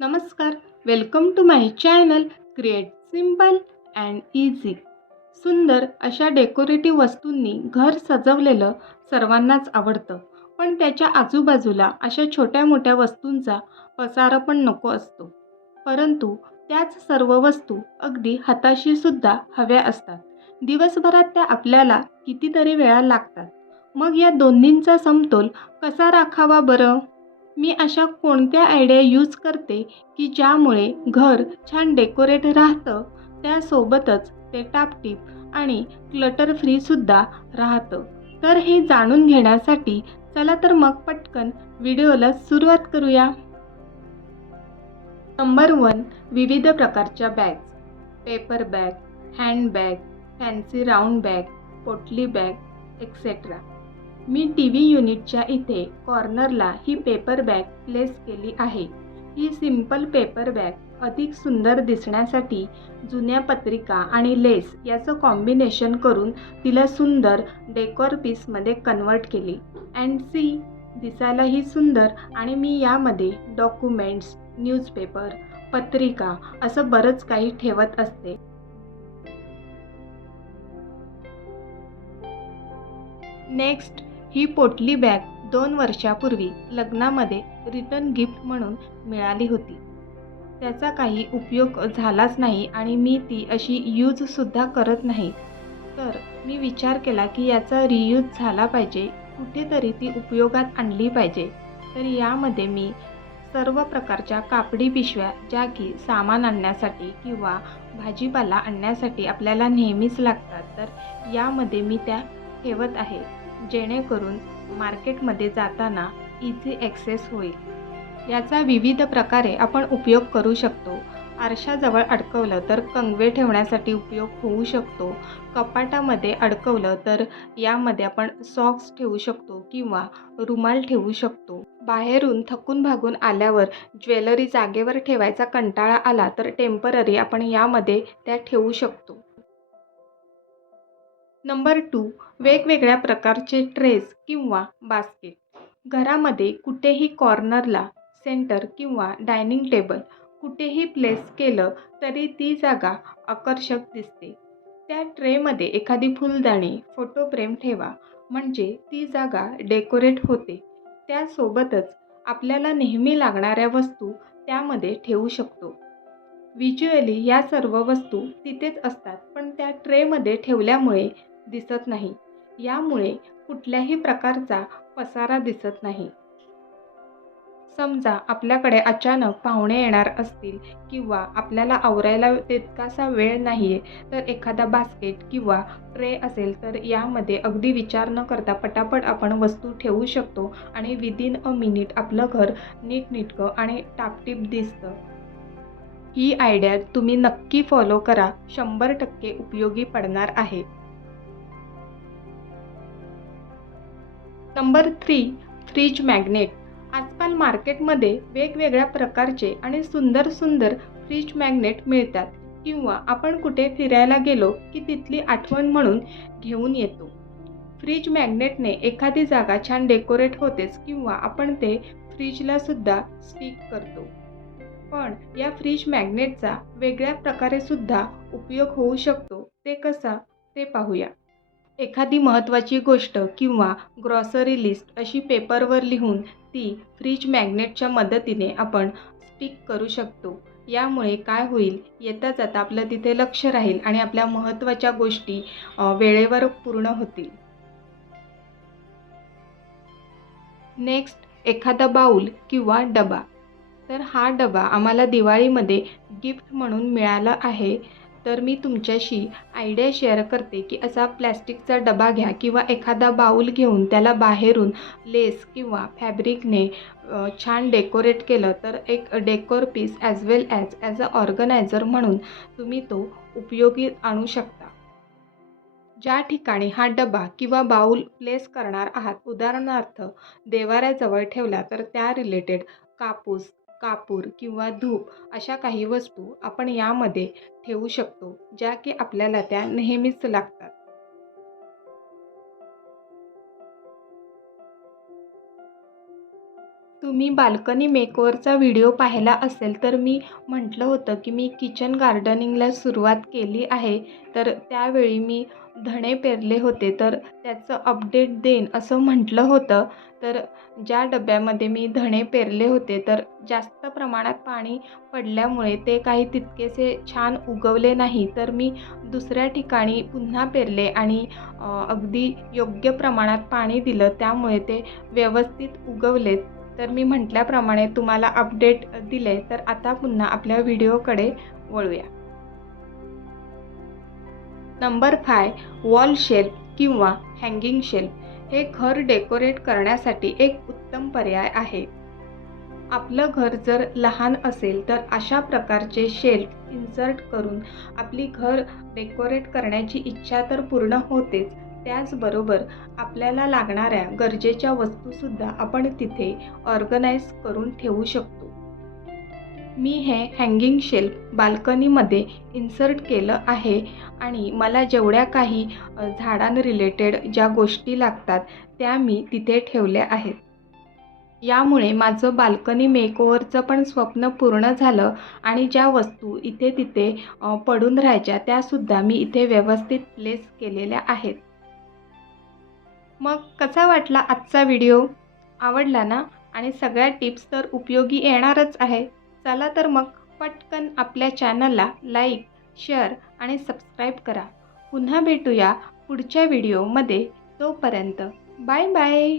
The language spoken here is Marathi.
नमस्कार, welcome to my channel create simple and easy. सुंदर अशा डेकोरेटिव्ह वस्तूंनी घर सजवलेलं सर्वांनाच आवडतं, पण त्याच्या आजूबाजूला अशा छोट्या मोठ्या वस्तूंचा पसारा पण नको असतो. परंतु त्याच सर्व वस्तू अगदी हाताशीसुद्धा हव्या असतात. दिवसभरात त्या आपल्याला कितीतरी वेळा लागतात. मग या दोन्हींचा समतोल कसा राखावा बरं? मी अशा कोणत्या आयडिया यूज करते की ज्यामुळे घर छान डेकोरेट राहतं, त्यासोबतच ते टापटीप आणि क्लटर फ्री सुद्धा राहतं. तर हे जाणून घेण्यासाठी चला तर मग पटकन व्हिडिओला सुरुवात करूया. नंबर 1. विविध प्रकारच्या bags. Paper bag, hand bag, fancy round bag, पोटली बॅग एक्सेट्रा. मी टीव्ही युनिटच्या इथे कॉर्नरला ही पेपर बॅग प्लेस केली आहे. ही सिंपल पेपर बॅग अधिक सुंदर दिसण्यासाठी जुन्या पत्रिका आणि लेस याचं कॉम्बिनेशन करून तिला सुंदर डेकोर पीसमध्ये कन्वर्ट केली. अँड सी, दिसायलाही सुंदर. आणि मी यामध्ये डॉक्युमेंट्स, न्यूजपेपर, पत्रिका असं बरंच काही ठेवत असते. नेक्स्ट, ही पोटली बॅग 2 वर्षापूर्वी लग्नामध्ये रिटर्न गिफ्ट म्हणून मिळाली होती. त्याचा काही उपयोग झालाच नाही आणि मी ती अशी यूजसुद्धा करत नाही. तर मी विचार केला की याचा रियूज झाला पाहिजे, कुठेतरी ती उपयोगात आणली पाहिजे. तर यामध्ये मी सर्व प्रकारच्या कापडी पिशव्या, ज्या की सामान आणण्यासाठी किंवा भाजीपाला आणण्यासाठी आपल्याला नेहमीच लागतात, तर यामध्ये मी त्या ठेवत आहे, जेणेकरून मार्केटमध्ये जाताना इझी ॲक्सेस होईल. याचा विविध प्रकारे आपण उपयोग करू शकतो. आरशाजवळ अडकवलं तर कंगवे ठेवण्यासाठी उपयोग होऊ शकतो. कपाटामध्ये अडकवलं तर यामध्ये आपण सॉक्स ठेवू शकतो किंवा रुमाल ठेवू शकतो. बाहेरून थकून भागून आल्यावर ज्वेलरी जागेवर ठेवायचा कंटाळा आला तर टेम्पररी आपण यामध्ये त्या ठेवू शकतो. नंबर 2. वेगवेगळ्या प्रकारचे ट्रेस किंवा बास्केट. घरामध्ये कुठेही कॉर्नरला, सेंटर किंवा डायनिंग टेबल कुठेही प्लेस केलं तरी ती जागा आकर्षक दिसते. त्या ट्रेमध्ये एखादी फुलदाणी, फोटो फ्रेम ठेवा, म्हणजे ती जागा डेकोरेट होते. त्यासोबतच आपल्याला नेहमी लागणाऱ्या वस्तू त्यामध्ये ठेवू शकतो. व्हिज्युअली या सर्व वस्तू तिथेच असतात, पण त्या ट्रेमध्ये ठेवल्यामुळे दिसत नाही. यामुळे कुठल्याही प्रकारचा पसारा दिसत नाही. समजा आपल्याकडे अचानक पाहुणे येणार असतील किंवा आपल्याला आवरायला तितकासा वेळ नाही आहे, तर एखादा बास्केट किंवा ट्रे असेल तर यामध्ये अगदी विचार न करता पटापट आपण वस्तू ठेवू शकतो आणि विदिन अ मिनिट आपलं घर नीटनेटकं आणि टापटीप दिसतं. ही आयडिया तुम्ही नक्की फॉलो करा, 100% उपयोगी पडणार आहे. नंबर 3. Fridge magnet. आजकाल मार्केटमध्ये वेगवेगळ्या प्रकारचे आणि सुंदर सुंदर फ्रीज मॅग्नेट मिळतात किंवा आपण कुठे फिरायला गेलो की तिथली आठवण म्हणून घेऊन येतो. फ्रीज मॅग्नेटने एखादी जागा छान डेकोरेट होतेच किंवा आपण ते फ्रीजला सुद्धा स्टिक करतो. पण या फ्रीज मॅग्नेटचा वेगळ्या प्रकारे सुद्धा उपयोग होऊ शकतो. ते कसा, ते पाहूया. एखादी महत्त्वाची गोष्ट किंवा ग्रॉसरी लिस्ट अशी पेपरवर लिहून ती फ्रीज मॅग्नेटच्या मदतीने आपण स्टिक करू शकतो. यामुळे काय होईल, येता जाता आपलं तिथे लक्ष राहील आणि आपल्या महत्त्वाच्या गोष्टी वेळेवर पूर्ण होतील. नेक्स्ट, एखादा बाऊल किंवा डबा. तर हा डबा आम्हाला दिवाळीमध्ये गिफ्ट म्हणून मिळाला आहे. तर मी तुमच्याशी आयडिया शेअर करते की असा प्लॅस्टिकचा डबा घ्या किंवा एखादा बाऊल घेऊन त्याला बाहेरून लेस किंवा फॅब्रिकने छान डेकोरेट केलं तर एक decor piece as a organizer म्हणून तुम्ही तो उपयोगी आणू शकता. ज्या ठिकाणी हा डबा किंवा बाऊल प्लेस करणार आहात, उदाहरणार्थ देव्हाऱ्याजवळ ठेवला, तर त्या रिलेटेड कापूस, कापूर किंवा धूप अशा काही वस्तू आपण यामध्ये ठेवू शकतो, ज्या की आपल्याला त्या नेहमीच लागतात. तुम्ही बाल्कनी मेकओव्हरचा व्हिडिओ पाहिला असेल तर मी म्हटलं होतं की मी किचन गार्डनिंगला सुरुवात केली आहे. तर त्यावेळी मी धणे पेरले होते, तर त्याचं अपडेट देईन असं म्हटलं होतं. तर ज्या डब्यामध्ये मी धणे पेरले होते तर जास्त प्रमाणात पाणी पडल्यामुळे ते काही तितकेसे छान उगवले नाही. तर मी दुसऱ्या ठिकाणी पुन्हा पेरले आणि अगदी योग्य प्रमाणात पाणी दिलं, त्यामुळे ते व्यवस्थित उगवलेत. तर मी म्हटल्याप्रमाणे तुम्हाला अपडेट दिले. तर आता पुन्हा आपल्या व्हिडिओकडे वळूया. नंबर 5, वॉल शेल्फ किंवा हँगिंग शेल्फ हे घर डेकोरेट करण्यासाठी एक उत्तम पर्याय आहे. आपलं घर जर लहान असेल तर अशा प्रकारचे शेल्फ इन्सर्ट करून आपली घर डेकोरेट करण्याची इच्छा तर पूर्ण होतेच. त्याचबरोबर आपल्याला लागणाऱ्या गरजेच्या वस्तूसुद्धा आपण तिथे ऑर्गनाइज करून ठेवू शकतो. मी हे हँगिंग शेल्फ बाल्कनीमध्ये इन्सर्ट केलं आहे आणि मला जेवढ्या काही झाडांरिलेटेड ज्या गोष्टी लागतात त्या मी तिथे ठेवल्या आहेत. यामुळे माझं बाल्कनी मेकओव्हरचं पण स्वप्न पूर्ण झालं आणि ज्या वस्तू इथे तिथे पडून राहायच्या त्यासुद्धा मी इथे व्यवस्थित प्लेस केलेल्या आहेत. मग कसा वाटला आजचा व्हिडिओ? आवडला ना? आणि सगळ्या टिप्स तर उपयोगी येणारच आहे. चला तर मग पटकन आपल्या चॅनलला लाईक, शेअर आणि सबस्क्राईब करा. पुन्हा भेटूया पुढच्या व्हिडिओमध्ये. तोपर्यंत बाय बाय.